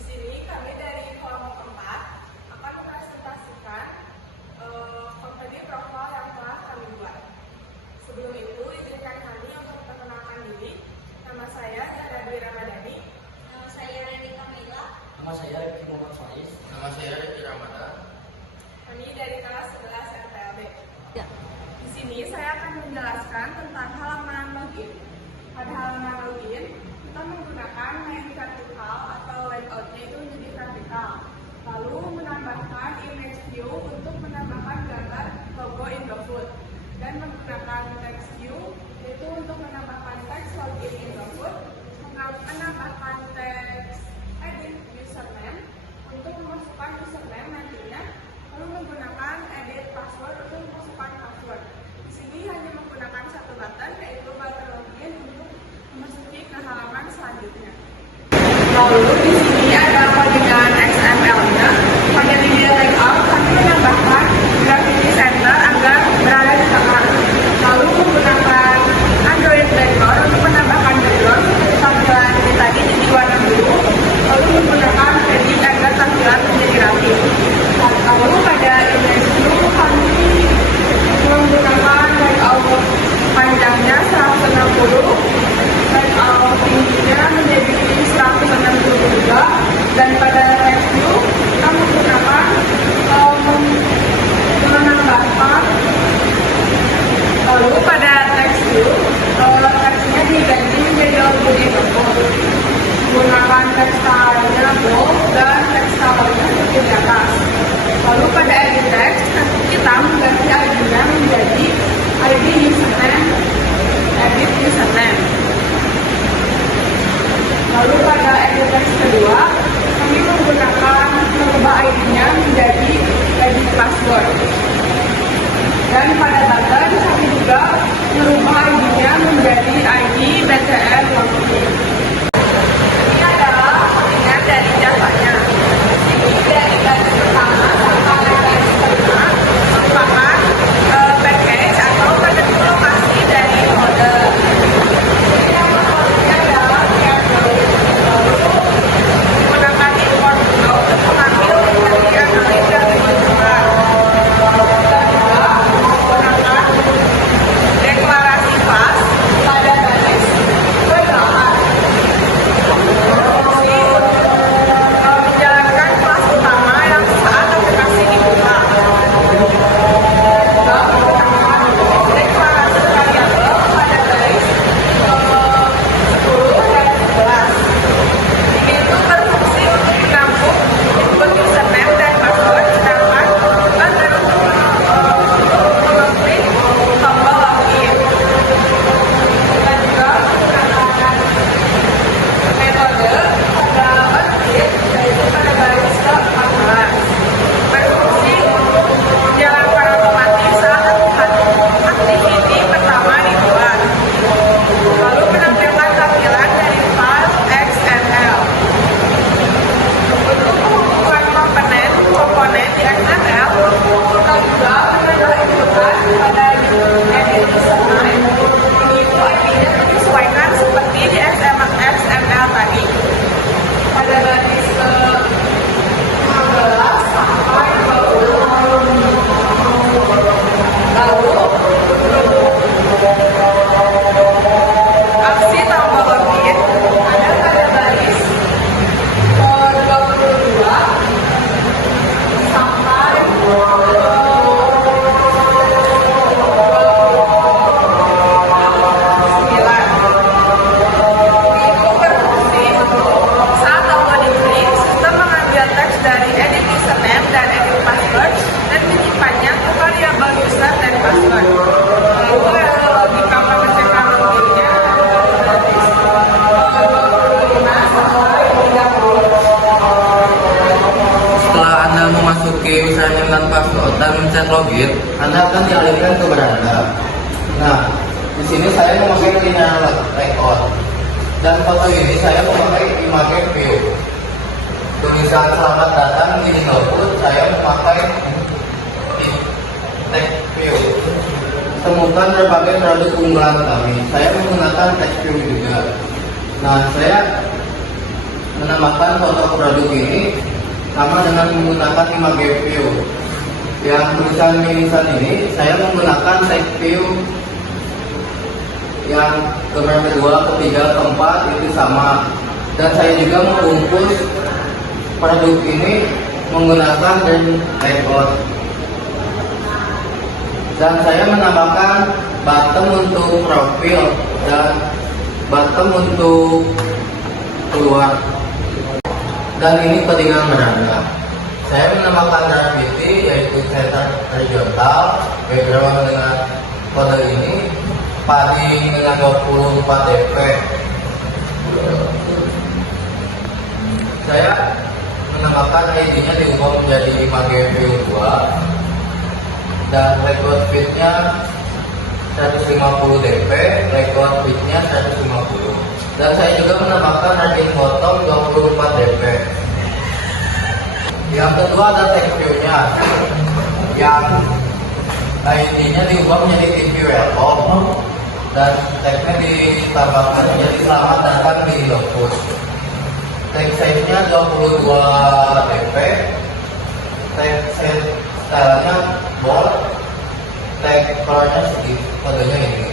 Di sini kami dari kelompok 4 akan mempresentasikan company profile yang telah kami buat. Sebelum itu, izinkan kami untuk memperkenalkan diri. Nama saya Nabi Ramadhani. Nama saya Reni Kamila. Nama saya Rifki Muhammad Faiz. Nama saya Rifki Ramadan. Kami dari kelas 11 RTLB. Ya. Di sini saya akan menjelaskan tentang halaman login. Pada halaman login, kita menggunakan main vertikal atau layoutnya itu menjadi vertikal. Lalu menambahkan image view untuk menambahkan gambar logo Indofood. Dan menggunakan text view yaitu untuk menambahkan teks login Indofood. Menambahkan teks edit username untuk memasukkan username nantinya. Lalu menggunakan edit password untuk memasukkan password. Di sini hanya menggunakan satu button, yaitu button login untuk memasuki ke halaman selanjutnya. Lalu di sini ada codingan XML-nya. Pada media layout kami menambahkan gravity center agar berada di tengah. Lalu menggunakan Android background untuk menambahkan background tampilan tadi jadi warna biru. Lalu menggunakan edit agar tampilan menjadi rapi. Lalu pada image view kami menggunakan layout panjangnya 160, layout tingginya menjadi 160 juga, dan pada text view kita menggunakan menambahkan. Lalu pada text view teksnya diganti menjadi logo Indofood. Menggunakan teks stylenya bold dan teks stylenya seperti di atas. Lalu pada edit text kita mengganti ID-nya menjadi ID username, edit username. Lalu pada edit text kedua kami menggunakan mengubah ID-nya menjadi edit password. Dan pada button kami juga merubah ID-nya menjadi ID BCN login. Ini adalah codingan dari jasanya. Di sini dari garis pertama sampai garis kelima merupakan package atau paket lokasi dari folder. Ini yang codingan adalah lalu menggunakan import juga untuk mengambil bagian dari kunjungan. Deklarasi pas pada garis ke-8. Menjalankan kelas utama yang saat aplikasi dibuka. Menggunakan deklarasi variabel pada garis ke-10 dan 11. Ini itu berfungsi untuk menampung input username dan password, sedangkan button untuk mengklik tombol login. Kita juga menggunakan metode pada onClick, yaitu pada garis ke-14. Berfungsi untuk menjalankan otomatis saat aktiviti pertama dibuat. Lalu menampilkan tampilan dari file XML. Untuk menghubungkan komponen di XML, kita juga menambahkan pada edit username. Ini itu ID-nya menyesuaikan seperti di XML tadi. Pada garis ke-15 sampai 20. Lalu aksi tombol login ada pada garis ke-22 sampai 9. Itu berfungsi untuk saat tombol diklik, sistem mengambil teks dari edit username dan edit password dan menyimpannya ke variabel user dan password. Lalu logika pengecekan loginnya gratis 25 sampai 30. Setelah Anda memasuki username dan password dan mencet login, Anda akan dialihkan ke beranda. Nah, di sini saya memakai linear layout. Dan foto ini saya memakai image view. Tulisan selamat datang di Indofood saya memakai text view. Temukan berbagai produk unggulan kami. Saya menggunakan text view juga. Nah, saya menambahkan foto produk ini sama dengan menggunakan image view. Yang tulisan minisan ini saya menggunakan text view yang gambar kedua, ketiga, keempat itu sama. Dan saya juga membungkus produk ini menggunakan dan layout. Dan saya menambahkan button untuk profil dan button untuk keluar. Dan ini ketiga beranda. Saya menambahkan gravity yaitu center horizontal, background dengan kode ini, padding dengan 24 dp. Saya menambahkan ID-nya diubah menjadi image view 2 dan record speed-nya 150 dp, record speed-nya 150. Dan saya juga menambahkan margin bottom 24 dp. Yang kedua ada text view-nya, yang ID-nya diubah menjadi TV welcome dan text-nya ditambahkan menjadi selamat datang di Indofood. Text size-nya 22 dp, text style-nya bold, text color-nya sedikit, kodenya ini.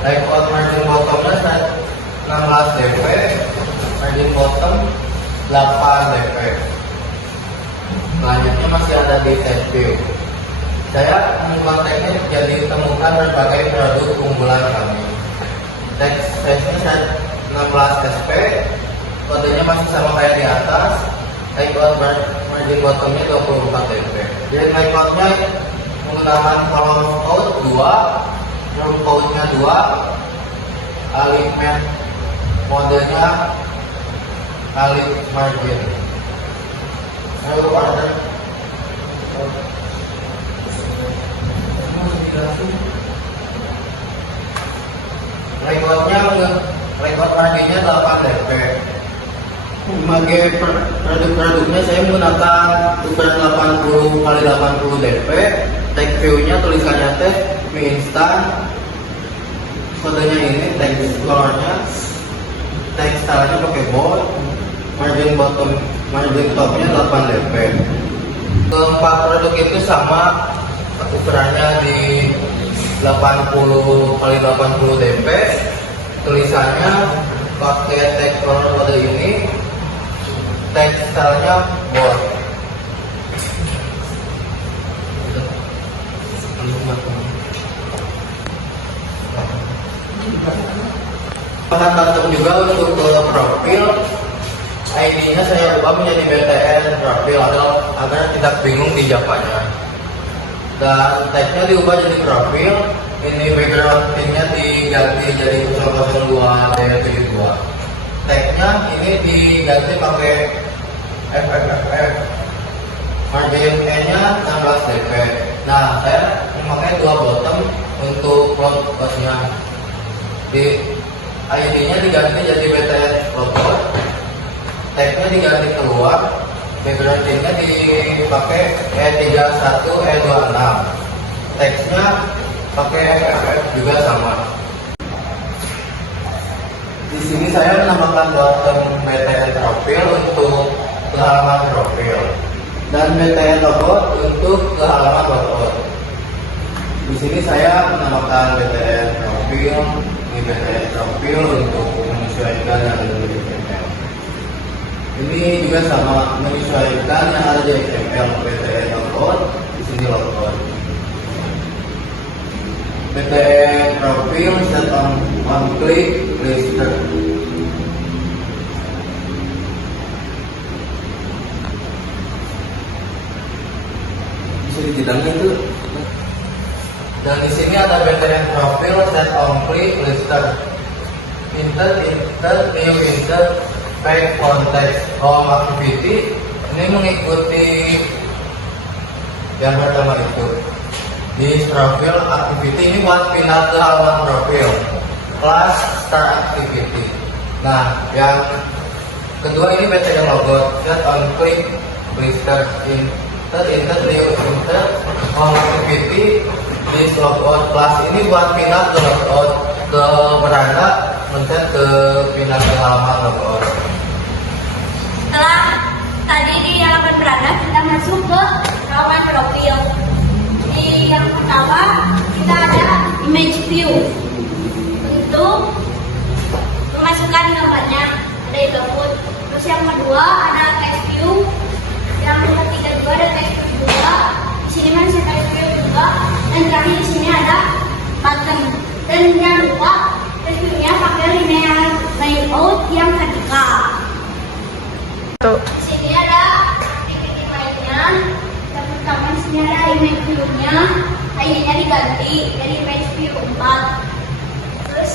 Layout margin bottom-nya 16 dp, margin bottom 8 dp. Selanjutnya masih ada di text view. Saya mengubah teksnya jadi temukan berbagai produk unggulan kami. Teks size-nya 16 sp, kodenya masih sama kayak di atas. Layout margin bottomnya 24 dp. Jadi layoutnya menggunakan color code 2, room code-nya 2, alignment modelnya alif margin. Lalu ada layout marginnya 8 dp. Image produk-produknya saya menggunakan ukuran 80 x 80 dp. Text view-nya tulisannya teh mie instan. Kodenya ini, text color-nya, text style-nya pakai bold. Margin bottom, margin top-nya 8 dp. Keempat produk itu sama, ukurannya di 80 x 80 dp. Tulisannya pakai text color kode ini, text style-nya bold. Bahan cantum juga untuk profil. ID-nya saya ubah menjadi BTN profil agar tidak bingung di Javanya. Dan tag-nya diubah jadi profil. Ini background pin-nya diganti jadi 002 D72. Tag-nya ini diganti pakai FFFF. Margin E-nya 16 dp. Nah, saya memakai dua bottom untuk logo-nya. Di ID-nya diganti jadi BTN logo. Tag-nya diganti keluar, background pin-nya dipakai E31, E26. Text-nya pakai FFF juga sama. Di sini saya menambahkan bottom BTN profil untuk ke halaman profil dan BTN logo untuk ke halaman logo. Di sini saya menambahkan BTN profil, ini BTN profil untuk menyesuaikan yang ada di XML. Ini juga sama, menyesuaikan yang ada di XML. BTN logout, di sini logout. BTN profil set on click lister. Bisa ditidangin tuh. Dan di sini ada BTN profil set on click lister. Insert new insert back context home activity. Ini mengikuti yang pertama itu. Di profil activity ini buat pindah ke halaman profil. Class start activity. Nah, yang kedua ini BTN logo set on click lister insert new insert home activity. Di logout class ini buat pindah ke logout ke beranda, mencet ke pindah ke halaman logout. pertama kita ada image view. Untuk memasukkan gambarnya ada input. Terus yang kedua ada text view. Yang ketiga juga ada text view juga. Di sini masih text view juga. Dan terakhir di sini ada button. Dan jangan lupa text view-nya pakai linear layout yang vertikal. Di sini ada activity lainnya. Yang pertama di sini ada image view-nya. ID-nya diganti dari image view 4. Terus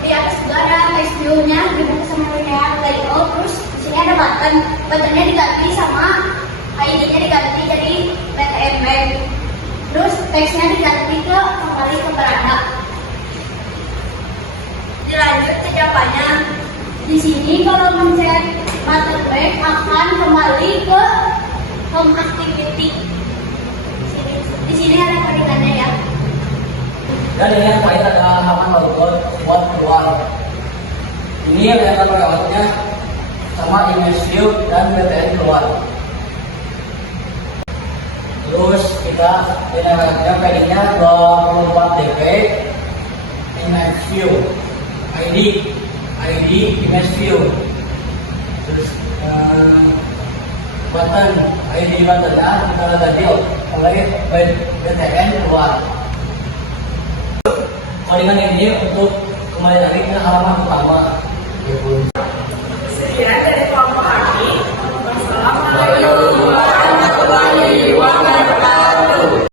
di atas juga ada text view-nya dibuka sama linear layout. Terus di sini ada button. Buttonnya diganti sama ID-nya diganti jadi BTMM. Terus teksnya diganti ke kembali ke beranda. Dilanjut ke jawabannya. Di sini kalau mencet button back akan kembali ke home activity. Di sini ada peringkatnya ya. Dan ini yang terakhir adalah halaman logout buat keluar. Ini yang kelihatan layoutnya sama image view dan BTN keluar. Terus kita dinamakan paddingnya 24 dp image view, ID image view. Terus button ID buttonnya kita tadi oleh BTN keluar. Codingan ini untuk kembali lagi ke halaman utama.